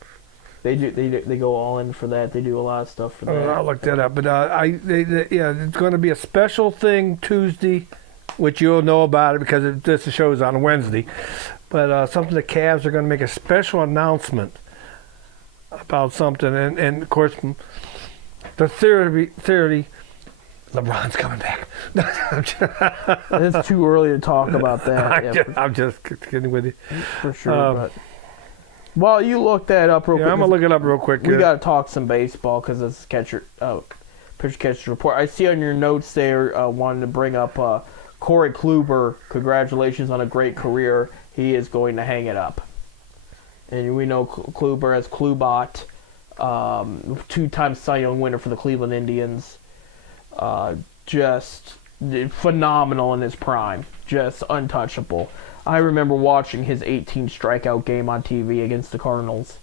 They go all in for that. They do a lot of stuff for that. I'll look that up. But it's going to be a special thing Tuesday, which you'll know about it because this show is on Wednesday. But something the Cavs are going to make a special announcement about something, and of course, the theory, LeBron's coming back. It's too early to talk about that. I'm just kidding with you. For sure. But while you look that up real quick. I'm going to look it up real quick. We got to talk some baseball because it's pitcher catcher report. I see on your notes there wanted to bring up Corey Kluber. Congratulations on a great career. He is going to hang it up. And we know Kluber as Klubot, 2-time Cy Young winner for the Cleveland Indians. Just phenomenal in his prime. Just untouchable. I remember watching his 18 strikeout game on TV against the Cardinals.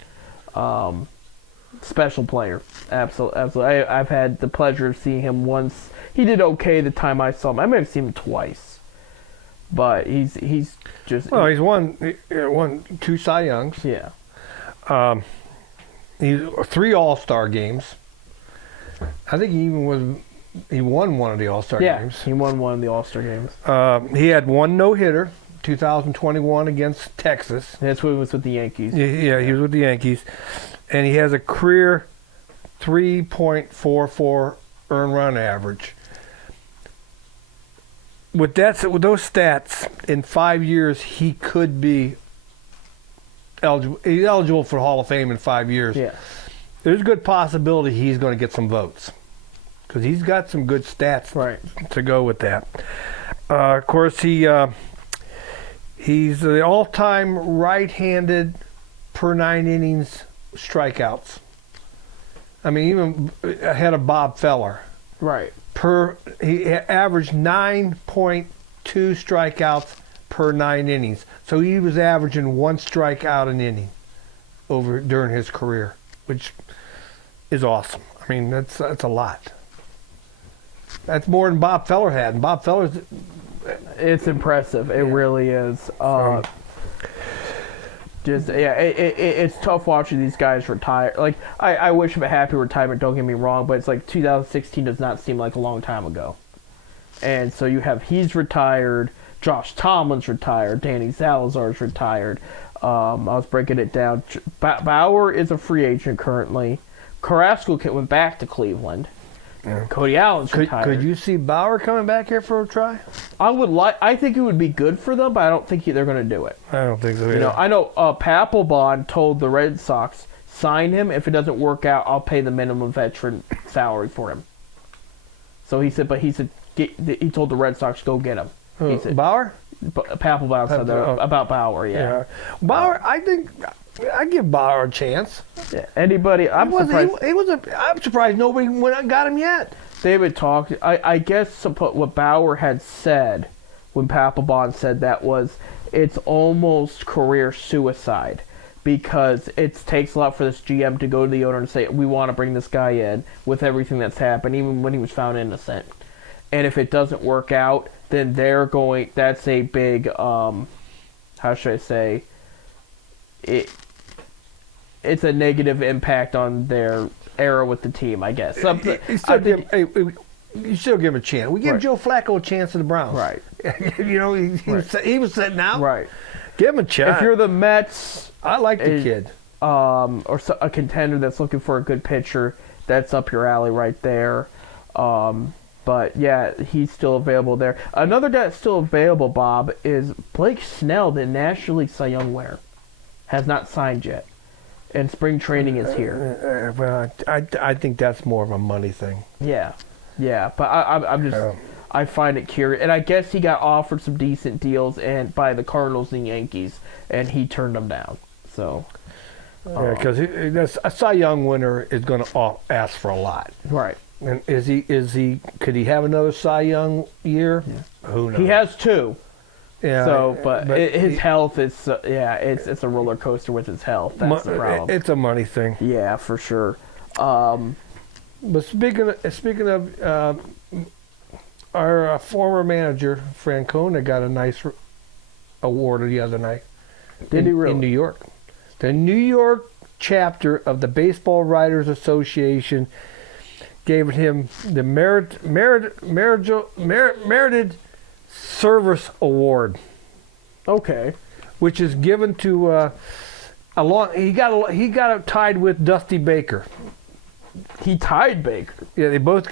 Special player. Absolutely. I've had the pleasure of seeing him once. He did okay the time I saw him. I may have seen him twice. But he's just... Well, he's won 2 Cy Youngs. Yeah. He's 3 All-Star games. I think he won one of the All-Star games. Yeah, he won one of the All-Star games. He had 1 no-hitter, 2021 against Texas. That's when he was with the Yankees. Yeah, he was with the Yankees. And he has a career 3.44 earned run average. With those stats, in 5 years, he could be eligible. He's eligible for Hall of Fame in 5 years. Yeah. There's a good possibility he's going to get some votes because he's got some good stats to go with that. Of course, he's the all-time right-handed per 9 innings strikeouts. I mean, even ahead of Bob Feller. Right. He averaged 9.2 strikeouts per 9 innings. So he was averaging 1 strikeout an inning during his career, which is awesome. I mean, that's a lot. That's more than Bob Feller had. And Bob Feller's... It's impressive. It really is. It's tough watching these guys retire. Like, I wish him a happy retirement, don't get me wrong, but it's like 2016 does not seem like a long time ago. And so you have he's retired, Josh Tomlin's retired, Danny Salazar's retired. I was breaking it down. Bauer is a free agent currently. Carrasco went back to Cleveland. Yeah. Cody Allen's retired. Could you see Bauer coming back here for a try? I think it would be good for them, but I don't think they're going to do it. I don't think so either. I know Papelbon told the Red Sox, sign him. If it doesn't work out, I'll pay the minimum veteran salary for him. So he said he told the Red Sox, go get him. He said, Bauer? Papelbon said that about Bauer, yeah. Bauer, I think I give Bauer a chance. Yeah. Anybody? I'm surprised. I'm surprised nobody went and got him yet. David talked. I guess what Bauer had said when Papelbon said that was it's almost career suicide because it takes a lot for this GM to go to the owner and say we want to bring this guy in with everything that's happened, even when he was found innocent. And if it doesn't work out, then they're going. That's a big. How should I say? It's a negative impact on their era with the team, I guess. You still give him a chance. We give Joe Flacco a chance to the Browns. Right. He was sitting out. Right. Give him a chance. If you're the Mets, I like the kid. Or a contender that's looking for a good pitcher, that's up your alley right there. But yeah, he's still available there. Another guy that's still available, Bob, is Blake Snell, the National League Cy Young winner. Has not signed yet. And spring training is here. Well, I think that's more of a money thing. Yeah. But I'm just I find it curious. And I guess he got offered some decent deals by the Cardinals and Yankees, and he turned them down. So. Yeah, because a Cy Young winner is going to ask for a lot. Right. And could he have another Cy Young year? Yeah. Who knows? He has 2. Yeah. So, but his health is it's a roller coaster with his health. That's the problem. It's a money thing. Yeah, for sure. But speaking of our former manager Francona got a nice award the other night. Did he really? In New York? The New York chapter of the Baseball Writers Association gave him the merited Service Award. Okay. Which is given to he got it tied with Dusty Baker. He tied Baker. Yeah, they both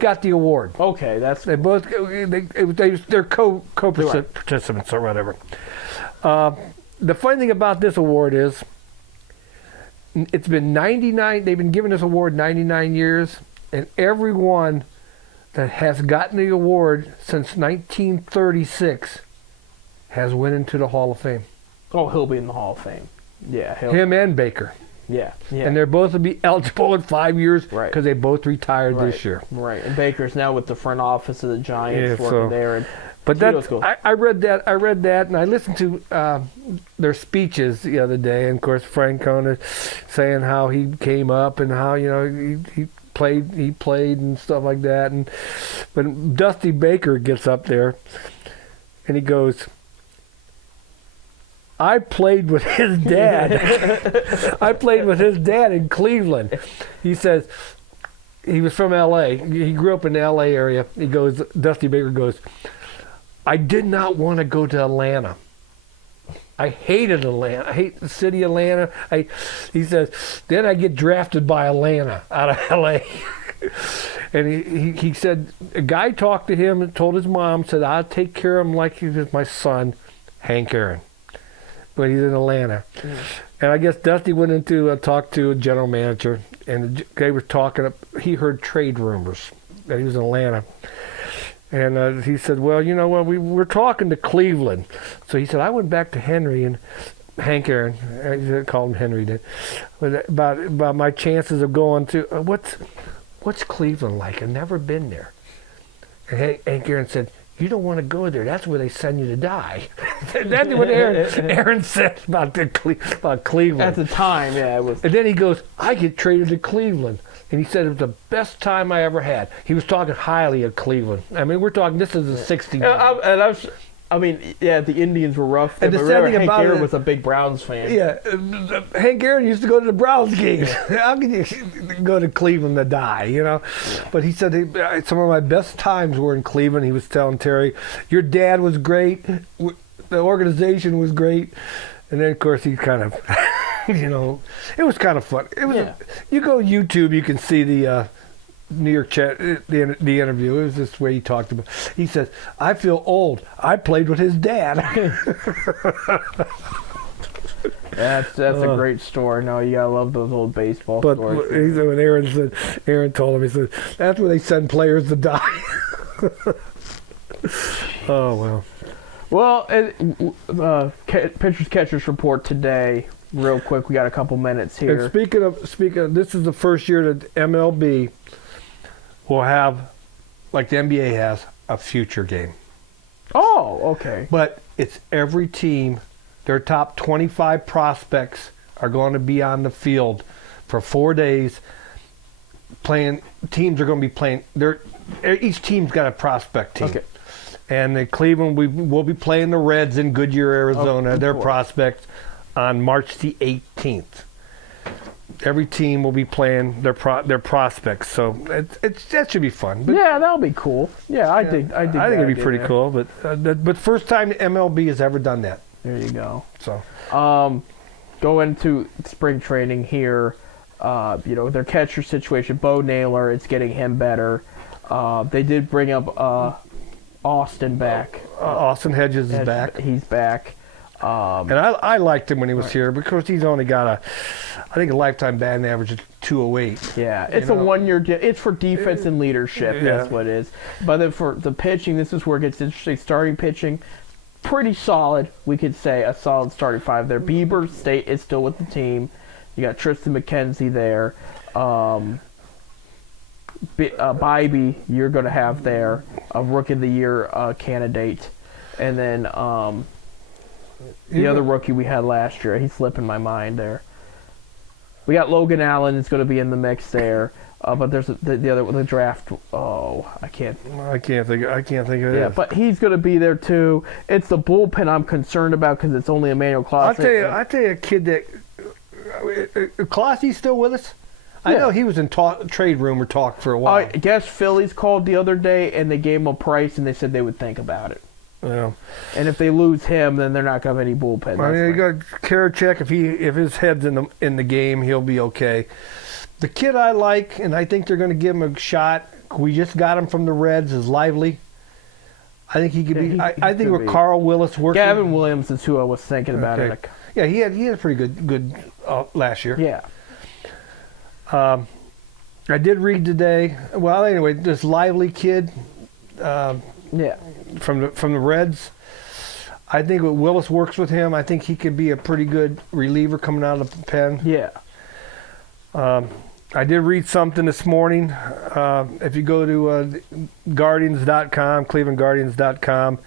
got the award. Okay, that's they're co-participants or whatever. The funny thing about this award is it's been 99. They've been giving this award 99 years, and everyone that has gotten the award since 1936 has went into the Hall of Fame. Oh, he'll be in the Hall of Fame. Yeah, him and Baker. Yeah. And they're both to be eligible in 5 years because they both retired this year. Right, and Baker's now with the front office of the Giants working there. And but cool. I read that, and I listened to their speeches the other day, and of course Francona saying how he came up and how he played and stuff like that, but Dusty Baker gets up there and he goes, I played with his dad. I played with his dad in Cleveland. He says he was from L.A. He grew up in the L.A. area. Dusty Baker goes, I did not want to go to Atlanta. I hated Atlanta. I hate the city of Atlanta. He says, then I get drafted by Atlanta out of L.A. And he said, a guy talked to him and told his mom, said, I'll take care of him like he was my son, Hank Aaron. But he's in Atlanta. Mm. And I guess Dusty went in to talk to a general manager, and the guy was talking, he heard trade rumors that he was in Atlanta. And he said, well, you know what, we're talking to Cleveland. So he said, I went back to Henry and Hank Aaron, I called him Henry then, about my chances of going to, what's Cleveland like? I've never been there. And Hank Aaron said, you don't want to go there. That's where they send you to die. That's what Aaron said about Cleveland. At the time, yeah. It was. And then he goes, I get traded to Cleveland. And he said it was the best time I ever had. He was talking highly of Cleveland. I mean, we're talking, this is the 60s. I mean, yeah, the Indians were rough. And but the remember, sad thing Hank about Aaron it- was a big Browns fan. Yeah, Hank Aaron used to go to the Browns games. How can you go to Cleveland to die, you know? But he said some of my best times were in Cleveland. He was telling Terry, your dad was great. The organization was great. And then, of course, he kind of, you know, it was kind of fun. It was. You go YouTube, you can see the New York chat, the interview. It was this way he talked about. He says, "I feel old. I played with his dad." That's a great story. No, you gotta love those old baseball But stories. when Aaron told him, he said, "That's where they send players to die." Oh well. Well, pitchers catchers report today. Real quick, we got a couple minutes here. And speaking of, this is the first year that MLB will have, like the NBA has, a future game. Oh, okay. But it's every team. Their top 25 prospects are going to be on the field for 4 days. Playing teams are going to be playing. Each team's got a prospect team. Okay. And in Cleveland, we'll be playing the Reds in Goodyear, Arizona. Their prospects on March the 18th. Every team will be playing their prospects, so that should be fun. But, yeah, that'll be cool. Yeah, I think it'd be pretty cool. But first time MLB has ever done that. There you go. So go into spring training here. Their catcher situation, Bo Naylor, it's getting him better. They did bring up Austin back. Austin Hedges is back. He's back. And I liked him when he was here because he's only got a lifetime batting average of 208. Yeah, it's a 1 year. It's for defense and leadership. Yeah. That's what it is. But then for the pitching, this is where it gets interesting. Starting pitching, pretty solid. We could say a solid starting five there. Bieber is still with the team. You got Tristan McKenzie there. Bybee, you're going to have there a Rookie of the Year candidate, and then the other rookie we had last year, he's slipping my mind there. We got Logan Allen is going to be in the mix there, but there's the draft. Oh, I can't think of it. Yeah, but he's going to be there too. It's the bullpen I'm concerned about because it's only Emmanuel Clase. I'll tell you a kid that Clase's still with us. I know he was in trade rumor talk for a while. I guess Phillies called the other day and they gave him a price and they said they would think about it. Yeah. And if they lose him, then they're not going to have any bullpen. I mean, you got Karachek. If his head's in the game, he'll be okay. The kid I like, and I think they're going to give him a shot. We just got him from the Reds. Is Lively. I think he could be. I think with Carl Willis working. Gavin Williams is who I was thinking about. Okay. Yeah, he had a pretty good last year. Yeah. I did read today. Well, anyway, this Lively kid. From the Reds. I think Willis works with him. I think he could be a pretty good reliever coming out of the pen. Yeah. I did read something this morning. If you go to Guardians.com, ClevelandGuardians.com,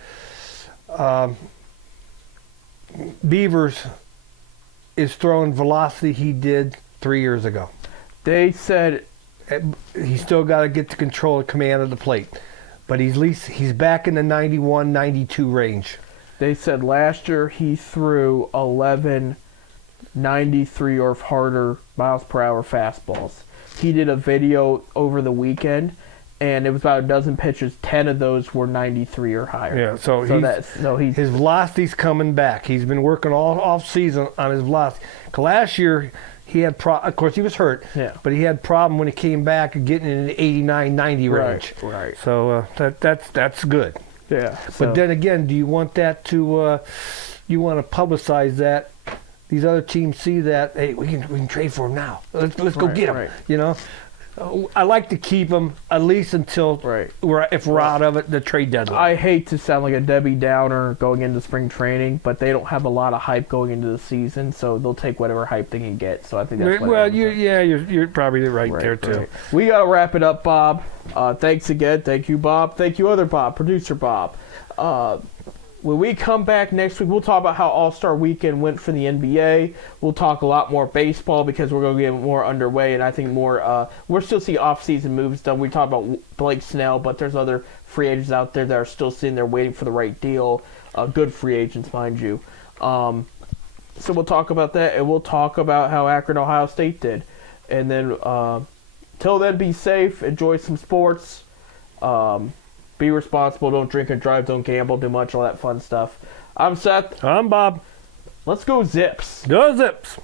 Beavers is throwing velocity he did 3 years ago. They said he's still got to get to control command of the plate. But he's back in the 91, 92 range. They said last year he threw 11 93 or harder miles per hour fastballs. He did a video over the weekend, and it was about a dozen pitches. 10 of those were 93 or higher. Yeah, his velocity's coming back. He's been working all off season on his velocity. Last year he had of course he was hurt. Yeah. But he had problem when he came back getting in the 89, 90 range. Right. So that's good. Yeah. But then again, do you want that to you want to publicize that? These other teams see that, hey, we can trade for him now. Let's go get him. Right. You know, I like to keep him at least until if we're out of it, the trade deadline. I hate to sound like a Debbie Downer going into spring training, but they don't have a lot of hype going into the season, so they'll take whatever hype they can get. So I think that's you're probably right there too. Right. We gotta wrap it up, Bob. Thanks again. Thank you, Bob. Thank you, other Bob, producer Bob. When we come back next week, we'll talk about how All-Star Weekend went for the NBA. We'll talk a lot more baseball because we're going to get more underway, and I think more. We're still seeing off-season moves done. We talked about Blake Snell, but there's other free agents out there that are still sitting there waiting for the right deal. good free agents, mind you. So we'll talk about that, and we'll talk about how Akron, Ohio State did. And then, till then, be safe, enjoy some sports, be responsible, don't drink and drive, don't gamble too much, all that fun stuff. I'm Seth. I'm Bob. Let's go Zips. Go Zips.